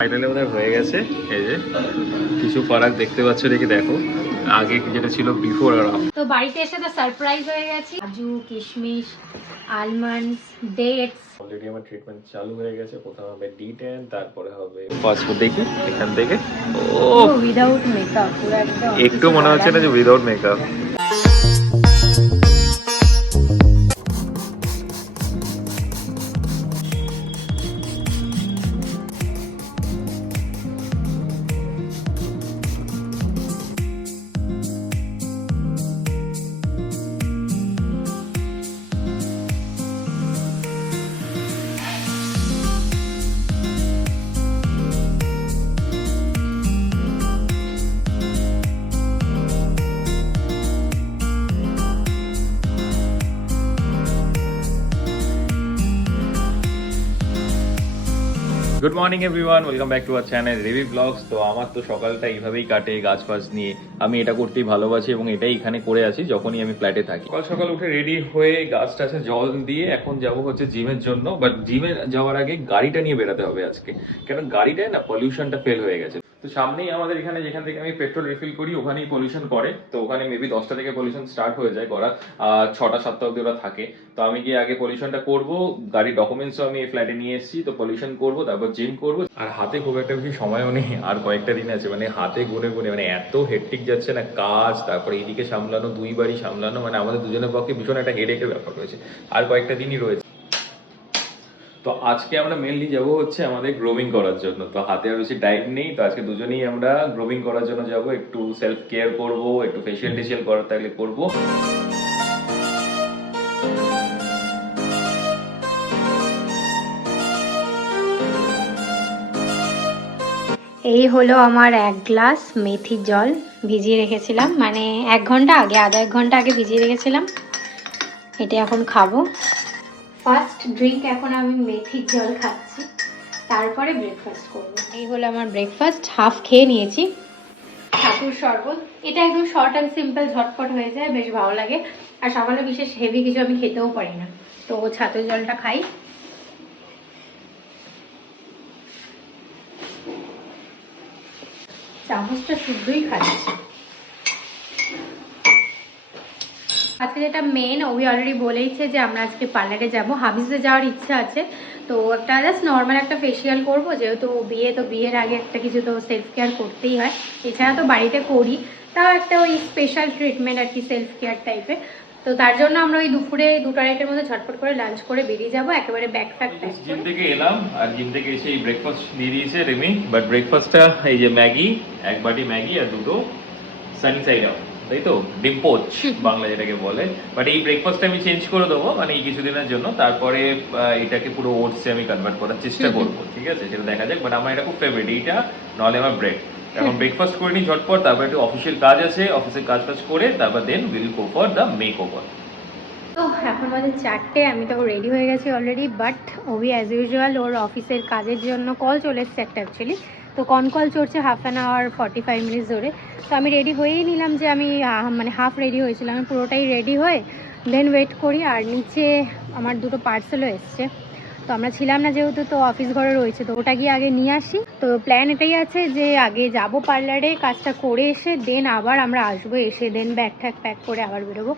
Finally আমাদের হয়ে গেছে। এই যে কিছু ফারাক দেখতে পাচ্ছ, দেখি দেখো আগে যেটা ছিল বিফোর আর আফটার। তো বাড়িতে এসে তো সারপ্রাইজ হয়ে গেছে, কাজু কিশমিশ আলমন্ডস ডেটস। অলরেডি আমার ট্রিটমেন্ট চালু হয়ে গেছে। প্রথমে হবে D10, তারপরে হবে ফার্স্ট দেখি এখান থেকে। ও উইদাউট মেকআপ, পুরো একদম একটু মনে হচ্ছে না যে without makeup. Good morning everyone, welcome back to our channel Rivi vlogs. তো আমার তো সকালটা এইভাবেই কাটে গাছ ফাছ নিয়ে। আমি এটা করতেই ভালোবাসি এবং এটাই এখানে করে আছি যখনই আমি ফ্ল্যাটে থাকি। সকাল সকাল উঠে রেডি হয়ে গাছ টাছে জল দিয়ে এখন যাব হচ্ছে জিমের জন্য। বাট জিমে যাওয়ার আগে গাড়িটা নিয়ে বেরোতে হবে আজকে, কারণ গাড়িটায় না পলিউশনটা ফেল হয়ে গেছে। তো সামনেই আমাদের এখানে যেখান থেকে আমি পেট্রোল রিফিল করি ওখানেই পলিউশন করে। তো ওখানে মেবি 10টা থেকে পলিউশন স্টার্ট হয়ে যায় করা, 6টা 7টা অব্দি ওরা থাকে। তো আমি গিয়ে আগে পলিউশনটা করবো, গাড়ির ডকুমেন্টসও আমি এই ফ্ল্যাটে নিয়ে এসেছি। তো পলিউশন করবো, তারপর জিম করবো। আর হাতে খুব একটা বেশি সময়ও নেই, আর কয়েকটা দিন আছে। মানে হাতে গুনে গুনে মানে এত হেডটিক যাচ্ছে না কাজ, তারপরে এইদিকে সামলানো, দুই বাড়ি সামলানো, মানে আমাদের দুজনের পক্ষে ভীষণ একটা হেডেকের ব্যাপার রয়েছে। আর কয়েকটা দিনই রয়েছে। তো আজকে আমরা মেনলি যাব হচ্ছে আমাদের গ্রোমিং করার জন্য। তো হাতে আর বেশি টাইম নেই, তো আজকে দুজনেই আমরা গ্রোমিং করার জন্য যাব। একটু সেলফ কেয়ার করব, একটু ফেশিয়াল টেশিয়াল করার থাকলে করবো। এই হলো আমার 1 গ্লাস মেথির জল, ভিজিয়ে রেখেছিলাম মানে 1 ঘন্টা আগে, আধা 1 ঘন্টা আগে ভিজিয়ে রেখেছিলাম। এটা এখন খাবো। ফার্স্ট ড্রিঙ্ক এখন আমি মেথির জল খাচ্ছি, তারপরে ব্রেকফাস্ট করব। এই হলো আমার ব্রেকফাস্ট, হাফ খেয়ে নিয়েছি। ছাতুর শরবত, এটা একদম শর্ট অ্যান্ড সিম্পল, ঝটপট হয়ে যায়, বেশ ভালো লাগে। আর সকালে বিশেষ হেভি কিছু আমি খেতেও পারি না, তো ছাতুর জলটা খাই। চামচটা শুদ্ধই খাচ্ছি। আজকে যেটা মেন, ওই অলরেডি বলেইছে যে আমরা আজকে পার্লারে যাব, হাবিজে যাওয়ার ইচ্ছা আছে। তো একটা জাস্ট নর্মাল একটা ফেসিয়াল করব, যেহেতু বিয়ে, তো বিয়ের আগে একটা কিছু তো সেলফ কেয়ার করতেই হয়। এছাড়া তো বাড়িতে করি, তাও একটা ওই স্পেশাল ট্রিটমেন্ট আর কি, সেলফ কেয়ার টাইপের। তো তার জন্য আমরা ওই দুপুরে 2টা-2:30-এর মধ্যে ঝটপট করে লাঞ্চ করে বেরিয়ে যাবো, একেবারে ব্যাগ প্যাক প্যাক করে। জিম থেকে এলাম, আর জিম থেকে এসে এই ব্রেকফাস্ট দিয়ে দিয়েছে রিমি। বাট ব্রেকফাস্টটা এই যে ম্যাগি, 1 বাটি ম্যাগি আর 2টো সানি সাইড আপ, তাই তো, ডিম পোচ বাংলা যেটাকে বলে। বাট এই ব্রেকফাস্টটা আমি চেঞ্জ করে দেবো মানে এই কিছুদিনের জন্য। তারপরে এটাকে পুরো ওটসে আমি কনভার্ট করার চেষ্টা করবো, ঠিক আছে, সেটা দেখা যাক। বাট আমার এটা খুব ফেভারিট, এইটা নলে আমার ব্রেড। এখন ব্রেকফাস্ট করে নিই ঝটপট, তারপর একটু অফিসিয়াল কাজ আছে, অফিসের কাজ টাজ করে তারপর then will go for the makeover. তো এখন বাজে 4টে, আমি তো রেডি হয়ে গেছি অলরেডি। বাট ওই অ্যাজ ইউজুয়াল ওর অফিসের কাজের জন্য কল চলে এসছে একটা অ্যাকচুয়ালি। তো কল চলছে 1/2 hour 45 মিনিটস ধরে। তো আমি রেডি হয়েই নিলাম, যে আমি মানে হাফ রেডি হয়েছিলাম, আমি পুরোটাই রেডি হয়ে দেন ওয়েট করি। আর নিচে আমার 2টো পার্সেলও এসছে, তো আমরা ছিলাম না যেহেতু, তো অফিস ঘরে রয়েছে, তো ওটা গিয়ে আগে নিয়ে আসি। তো প্ল্যান এটাই আছে যে আগে যাব পার্লারে, কাজটা করে এসে দেন আবার আমরা আসবো, এসে দেন ব্যাগ ট্যাগ প্যাক করে আবার বেরোবো।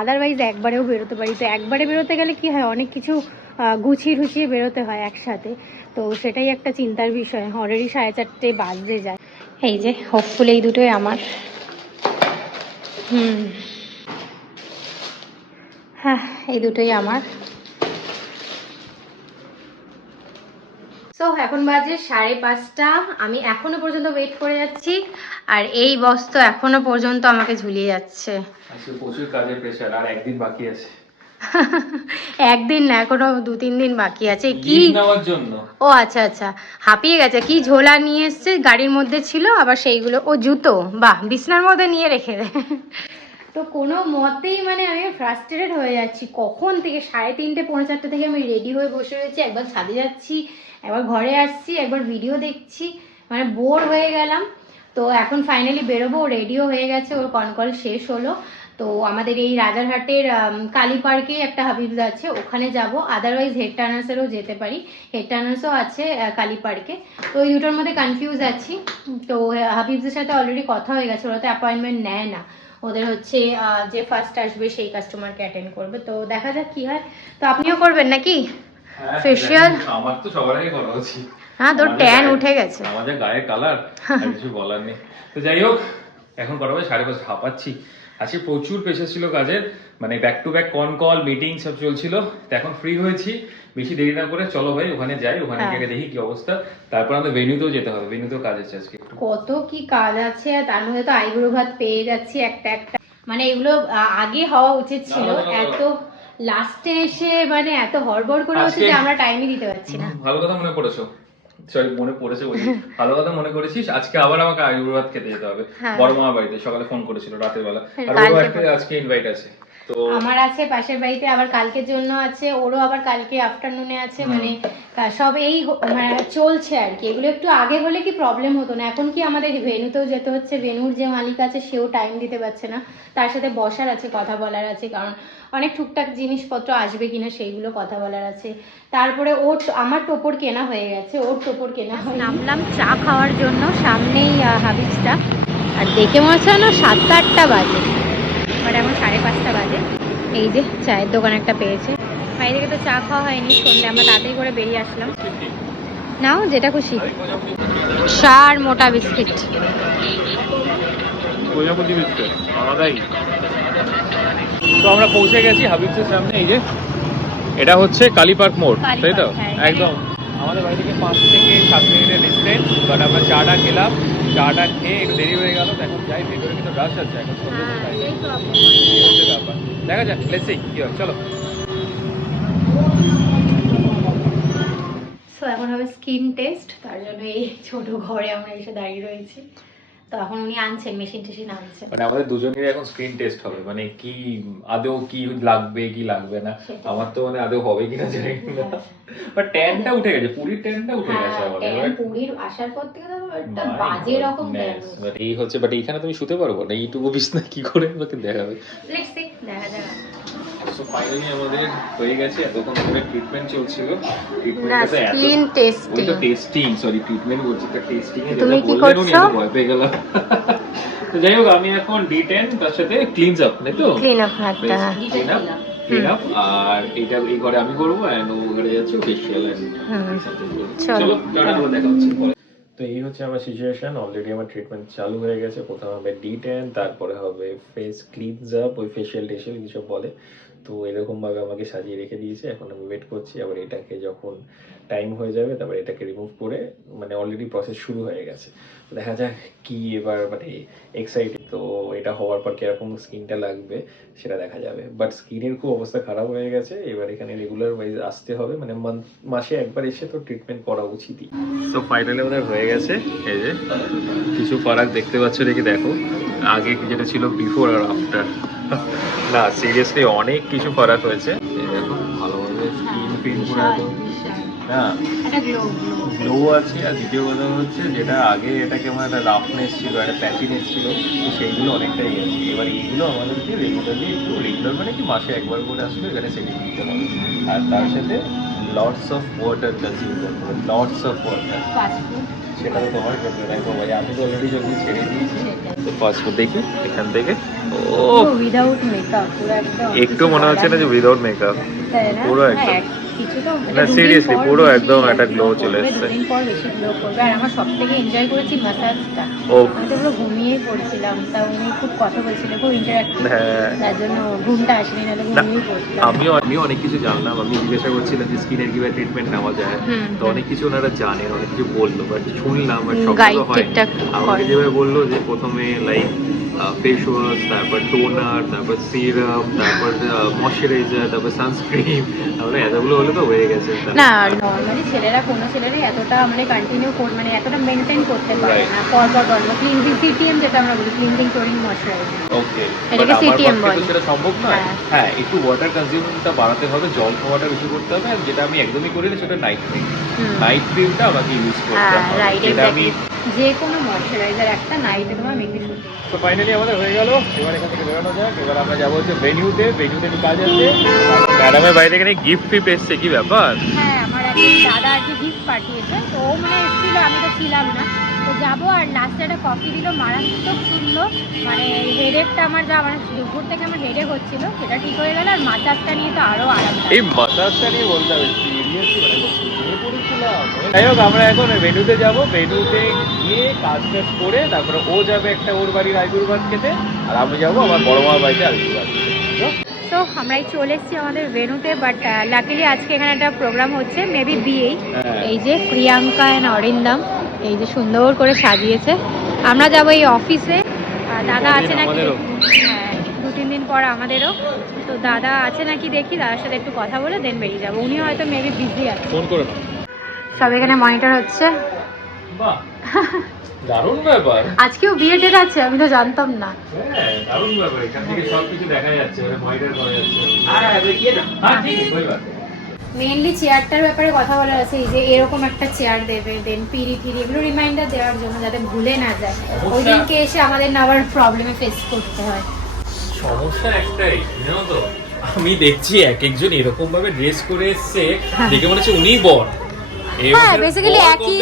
আদারওয়াইজ একবারেও বেরোতে পারি, তো একবারে বেরোতে গেলে কি হয়, অনেক কিছু গুছিয়ে ঠুছিয়ে বেরোতে হয় একসাথে। তো সেটাই একটা চিন্তার বিষয়। অলরেডি 4:30 বাজতে যায়। এই যে হোপফুল এই দুটোই আমার। হ্যাঁ, এই দুটোই আমার। সো এখন বাজে 5:30, আমি এখনো পর্যন্ত ওয়েট করে যাচ্ছি। আর এই বস তো এখনো পর্যন্ত আমাকে ঝুলিয়ে যাচ্ছে। আজকে প্রচুর কাজের প্রেসার, আর একদিন বাকি আছে। একদিন না, এখনো 2-3 দিন বাকি আছে। কি নেওয়ার জন্য? ও আচ্ছা আচ্ছা, হাঁপিয়ে গেছে। কি ঝোলা নিয়ে এসছে, গাড়ির মধ্যে ছিল আবার সেইগুলো। ও জুতো, বাহ, বিছনার মধ্যে নিয়ে রেখে দেয়। তো কোনো মতেই মানে আমি ফ্রাস্ট্রেটেড হয়ে যাচ্ছি। কখন থেকে 3:30 4:30 থেকে আমি রেডি হয়ে বসে রয়েছি। একবার ছাদে যাচ্ছি, একবার ঘরে আসছি, একবার ভিডিও দেখছি, মানে বোর হয়ে গেলাম। তো এখন ফাইনালি বেরোবো, রেডিও হয়ে গেছে, ওর কল শেষ হলো। তো আমাদের এই রাজারহাটের কালী পার্কেই একটা হাবিবস আছে, ওখানে যাব। আদারওয়াইজ হেড টার্নার্সেরও যেতে পারি, হেড টার্নার্সও আছে কালী পার্কে। তো ওই দুটোর মধ্যে কনফিউজ আছি। তো হাবিবসের সাথে অলরেডি কথা হয়ে গেছে, ওরা তো অ্যাপয়েন্টমেন্ট নেয় না, ওদের হচ্ছে যে ফার্স্ট আসবে সেই কাস্টমারকে অ্যাটেন্ড করবে। তো দেখা যাক কি হয়। তো আপনিও করবেন নাকি ফেশিয়াল? আমার তো সবার আগে করা উচিত। হ্যাঁ, তোর ট্যান উঠে গেছে। আমাদের গায়ের কালার কিছু বলার নেই। তো যাই হোক, এখন করা হবে 5:30, হাঁপাচ্ছি। আজকে প্রচুর প্রেশার ছিল কাজের, মানে back to back call meeting সব চলছিল। তো এখন ফ্রি হয়েছি, বেশি দেরি না করে চলো ভাই ওখানে যাই, ওখানে গিয়ে দেখি কি অবস্থা। তারপর আমাদের ভেন্যুতেও যেতে হবে, ভেন্যুতেও কাজ আছে আজকে। কত কি কাজ আছে, আর তার মধ্যে তো আইবুড়ো ভাত পেয়ে যাচ্ছি একটা একটা। মানে এগুলো আগে হওয়া উচিত ছিল, এত লাস্টে এসে মানে এত হড়বড় করে হচ্ছে যে আমরা টাইমই দিতে পারছি না। ভালো কথা মনে পড়েছো, সরি মনে পড়েছে বলি, ভালো কথা মনে করেছিস। আজকে আবার আমাকে আইবুড়ো ভাত খেতে যেতে হবে বড় মামার বাড়িতে। সকালে ফোন করেছিল রাতের বেলা, আর ওরও একটা আজকে ইনভাইট আছে। তো আমার আছে পাশের বাড়িতে, আবার কালকের জন্য আছে, ওরও আবার কালকে আফটারনুনে আছে। মানে সব এই মানে চলছে আর কি। এগুলো একটু আগে হলে কি প্রবলেম হতো না। এখন কি আমাদের ভেন্যুতেও যেতে হচ্ছে, ভেন্যুর যে মালিক আছে সেও টাইম দিতে পারছে না, তার সাথে বসার আছে, কথা বলার আছে, কারণ অনেক টুকটাক জিনিসপত্র আসবে কিনা সেইগুলো কথা বলার আছে। তারপরে ওর আমার টোপর কেনা হয়ে গেছে, ওর টোপর কেনা হয়ে নামলাম চা খাওয়ার জন্য, সামনেই হাবিবসটা। আর দেখে মনে হচ্ছে না 7-8টা বাজে, বাট এখন 5:30 বাজে। এই যে চায়ের দোকান একটা পেয়েছে, বাইরে থেকে তো চা খাওয়া হয়নি, সন্ধ্যে আমরা তাড়াতাড়ি করে বেরিয়ে আসলাম। নাও যেটা খুশি, চা আর মোটা বিস্কিট। প্রজাপতি বিস্কুট আলাদাই। তো আমরা পৌঁছে গেছি হাবিবসের সামনে। এই যে এটা হচ্ছে কালী পার্ক মোড়, তাই তো? একদম আমাদের বাড়ি থেকে 5 থেকে 7 মিনিটের ডিস্টেন্স। বাট আমরা চাটা খেলাম, চাটা খেয়ে একটু দেরি হয়ে গেল। এখন যাই, ভেতরে কিন্তু রাশ আছে এখন, ব্যাপার দেখা যাক, লেটস সি কি হয়। চলো। সো এখন হবে স্কিন টেস্ট, তার জন্য এই ছোট ঘরে আমরা এসে দাঁড়িয়ে রয়েছি। তো এখন উনি আনছেন, মেশিন টেশিন আনছেন। মানে আমাদের দুজনেরই এখন স্ক্রিন টেস্ট হবে, মানে কি আদৌ কি লাগবে কি লাগবে না। আমার তো মানে আদৌ হবে কিনা জানি না, বাট ট্যানটা উঠে গেছে, পুরীর ট্যানটা উঠে গেছে আমাদের। পুরীর আসার পর থেকে তো একটা বাজে রকম ট্যান। বাট এই হচ্ছে, বাট এইখানে তুমি শুতে পারবো না, এইটুকু বিছনা কি করে আমাকে দেখাবে। লেটস সি, দেখা যাক। সো ফাইনালি আমাদের হয়ে গেছে। এতক্ষণ ধরে ট্রিটমেন্ট চলছিল, ট্রিটমেন্টটা স্কিন টেস্টিং, ওই তো টেস্টিং, সরি ট্রিটমেন্ট বলছি, তো টেস্টিং এ তুমি কি করছো? ভয় পেয়ে গেলাম। তো যাই হোক, আমি এখন D10 তার সাথে ক্লিনস আপ, তাই তো? ক্লিন আপ একটা ক্লিন আপ, আর এটা এই ঘরে আমি করবো, এন্ড ও ঘরে যাচ্ছে ফেশিয়াল এন্ড চলো টাটা, দেখা হচ্ছে পরে। তো এই হচ্ছে আমার সিচুয়েশন। অলরেডি আমার ট্রিটমেন্ট চালু হয়ে গেছে। প্রথমে হবে D10, তারপরে হবে ফেস ক্লিনস আপ, ওই ফেশিয়াল টেশিয়াল কিছু বলে। তো এরকম ভাবে আমাকে সাজিয়ে রেখে দিয়েছে। এখন আমি ওয়েট করছি, আবার এটাকে যখন টাইম হয়ে যাবে তারপরে এটাকে রিমুভ করে, মানে অলরেডি প্রসেস শুরু হয়ে গেছে। দেখা যাক কি এবার, মানে এক্সাইটেড। তো এটা হওয়ার পর কিরকম স্কিনটা লাগবে সেটা দেখা যাবে। বাট স্কিনের খুব অবস্থা খারাপ হয়ে গেছে। এবার এখানে রেগুলার ওয়াইজ আসতে হবে, মানে মাসে একবার এসে তো ট্রিটমেন্ট করা উচিতই। তো ফাইনালি আমাদের হয়ে গেছে। এই যে কিছু ফারাক দেখতে পাচ্ছ, দেখে দেখো আগে যেটা ছিল বিফোর আর আফটার। না সিরিয়াসলি অনেক কিছু ফারাক হয়েছে। এই দেখো ভালোভাবে স্কিন ফিন পুরো একদম না গ্লো আছে। আর দ্বিতীয় কথা হচ্ছে, যেটা আগে এটা কেমন একটা রাফনেস ছিল, একটা প্যাচিনেস ছিল, তো সেইগুলো অনেকটাই গেছে। এবার এইগুলো আমাদেরকে রেগুলারলি একটু, রেগুলার মানে কি মাসে একবার করে আসলে এখানে সেটিং দিতে হবে। আর তার সাথে লটস অফ ওয়াটার কনজিউম করতে হবে, লটস অফ ওয়াটার। সেটা তো তোমার ক্ষেত্রে দেখো ভাই, আমি তো অলরেডি জলদি ছেড়ে দিয়েছি। তো ফাস্টফুড দেখি এখান থেকে। ও উইদাউট মেকআপ পুরো একদম, একটু মনে হচ্ছে না যে উইদাউট মেকআপ, পুরো একদম কিছু তো না সিরিয়াসলি পুরো একদম একটা গ্লো চলে এসেছে। দুদিন পর বেশি গ্লো করবে। আর আমার সবথেকে এনজয় করেছি ম্যাসাজটা। ও আমি তো পুরো ঘুমিয়েই পড়ছিলাম, তা উনি খুব কথা বলছিলেন, খুব ইন্টারঅ্যাক্টিভ, হ্যাঁ তার জন্য ঘুমটা আসেনি, না তো ঘুমিয়েই পড়ছিলাম। আমিও অনেক কিছু জানলাম। আমি জিজ্ঞাসা করছিলাম যে স্কিনের কিভাবে ট্রিটমেন্ট নেওয়া যায়, তো অনেক কিছু ওনারা জানেন, অনেক কিছু বললো, বাট শুনলাম বাট সবগুলো হয়। আমাকে যেভাবে বললো যে প্রথমে লাইক ফেস ওয়াশ, তারপর টোনার, তারপর সিরাম, তারপর ময়শ্চারাইজার, তারপর সানস্ক্রিন, তারপরে এতগুলো হলে তো হয়ে গেছে। না নর্মালি ছেলেরা, কোনো ছেলেরই এতটা মানে কন্টিনিউ মানে এতটা মেনটেন করতে পারে না। পরপর ক্লিনজিং সিটিএম যেটা আমরা বলি, ক্লিনজিং টোনিং ময়শ্চারাইজিং, ওকে এটাকে সিটিএম বলে। সেটা সম্ভব নয়। হ্যাঁ একটু ওয়াটার কনজিউমটা বাড়াতে হবে, জল খাওয়াটা বেশি করতে হবে। আর যেটা আমি একদমই করি না সেটা নাইট ক্রিম। নাইট ক্রিমটা আমাকে ইউজ করতে হবে, যেটা আমি যে কোনো ময়শ্চারাইজার একটা নাইটে তোমার মেখে শুতে। তো ফাইনালি আমাদের হয়ে গেল, এবার এখান থেকে বেরোনো যাক। এবার আমরা যাবো হচ্ছে ভেনিউতে একটু কাজ আছে। ম্যাডামের বাইরে থেকে গিফট ফিফট এসছে, কি ব্যাপার? হ্যাঁ, আমার একজন দাদা আর কি গিফট পাঠিয়েছে, তো ও মানে এসেছিলো, আমি তো ছিলাম না। তো যাবো, আর লাস্টে একটা কফি দিল, মারাত্মক শুনলো। মানে হেডেকটা আমার মানে দুপুর থেকে আমার হেডেক হচ্ছিল, সেটা ঠিক হয়ে গেল। আর মাসাজটা নিয়ে তো আরও আরাম। এই মাসাজটা নিয়ে বলতে হবে সিরিয়াসলি, মানে ঘুমিয়ে পড়েছিলাম। যাই হোক, আমরা এখন ভেন্যুতে যাবো। ভেন্যুতে গিয়ে কাজ টাজ করে তারপরে ও যাবে একটা ওর বাড়ির আইবুড়ো ভাত খেতে, আর আমি যাবো আমার বড় মার বাড়িতে আইবুড়ো ভাত খেতে। তো আমরাই চলে এসেছি আমাদের ভেন্যুতে, বাট লাকিলি আজকে এখানে একটা প্রোগ্রাম হচ্ছে, মেবি বিয়েই। এই যে প্রিয়াঙ্কা অ্যান্ড অরিন্দম এই যে সুন্দর করে সাজিয়েছে। আমরা যাবো এই অফিসে, দাদা আছে নাকি, হ্যাঁ 2-3 দিন পর আমাদেরও। তো দাদা আছে নাকি দেখি, দাদার সাথে একটু কথা বলে দেন বেরিয়ে যাবো। উনি হয়তো মেবি বিজি আছে। ফোন করে না। সব এখানে মনিটর হচ্ছে। বাহ, দারুণ ব্যাপার। আজকেও বিয়ে ডেট আছে, আমি তো জানতাম না। হ্যাঁ, দারুণ ব্যাপার। এখান থেকে সবকিছু দেখা যাচ্ছে, মানে মনিটর করা যাচ্ছে। হ্যাঁ ঠিক আছে, ওই ব্যাপার। মেইনলি চেয়ারটার ব্যাপারে কথা বলার আছে। এই যে এরকম একটা চেয়ার দেবে, দেন পিড়ি এগুলো রিমাইন্ডার দেওয়ার জন্য, যাতে ভুলে না যায়। ওই দিনকে এসে আমাদের না আবার প্রবলেমে ফেস করতে হয়। সমস্যা একটাই, জানো তো, আমি দেখছি এক একজন এরকম ভাবে ড্রেস করে এসছে, দেখে মনে হচ্ছে উনিই বর। হ্যাঁ, বেসিক্যালি একই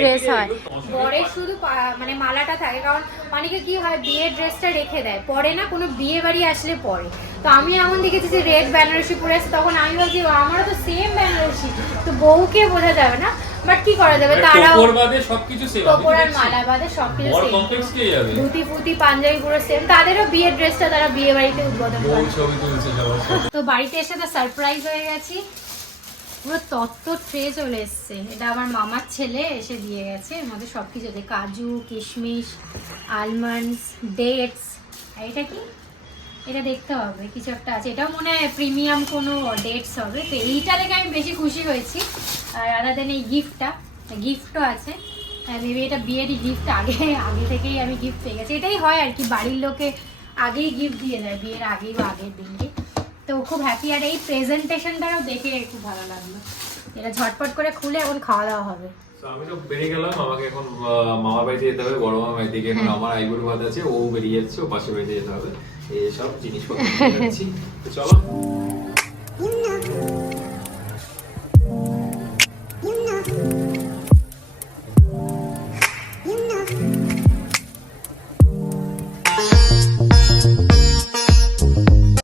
ড্রেস হয়। বরের শুধু মানে মালাটা থাকে, কারণ অনেকে কি হয় বিয়ের ড্রেসটা রেখে দেয়, পরে না কোনো বিয়ে বাড়ি আসলে পরে। তো আমি এমন দেখেছি যে রেড বেনারসি পরে আসছে, তখন আমি ভাবছি আমারও তো সেম বেনারসি, তো বউকে বোঝা যাবে না, বাট কি করা যাবে, তারাও টোপর বাদে সবকিছু সেম, টোপর আর মালা বাদে সবকিছু বর সেম, কমপ্লেক্স কে যাবে, ধুতি ফুতি পাঞ্জাবি পুরো সেম। তাদেরও বিয়ের ড্রেসটা তারা বিয়ে বাড়িতে উদ্বোধন করে। ছবি তুলছে সবার সাথে। তো বাড়িতে এসে তো সারপ্রাইজ হয়ে গেছি, পুরো তত্ত্ব ট্রে চলে এসছে। এটা আমার মামার ছেলে এসে দিয়ে গেছে, এর মধ্যে সব কিছু আছে, কাজু কিশমিশ আলমন্ডস ডেটস। আর এটা কি, এটা দেখতে হবে, কিছু একটা আছে, এটাও মনে হয় প্রিমিয়াম কোনো ডেটস হবে। তো এইটা দেখে আমি বেশি খুশি হয়েছি। আর আলাদা দেন এই গিফটও আছে, মেবি এটা বিয়েরই গিফট। আগে থেকেই আমি গিফট পেয়ে গেছি। এটাই হয় আর কি, বাড়ির লোকে আগেই গিফট দিয়ে দেয়, বিয়ের আগেই বা আগের দিনকে। তো খুব হ্যাপি। আর এই প্রেজেন্টেশনটাও দেখে খুব ভালো লাগলো। এটা ঝটপট করে খুলে এখন খাওয়া দাওয়া হবে। আমি তো বেরিয়ে গেলাম, আমাকে এখন মামার বাড়িতে যেতে হবে, বড় মামার বাড়িতে গিয়ে। এখন আমার আইবুড়ো ভাত আছে, ও বেরিয়ে যাচ্ছে, ও পাশের বাড়িতে যেতে হবে, এইসব জিনিসপত্র চলো।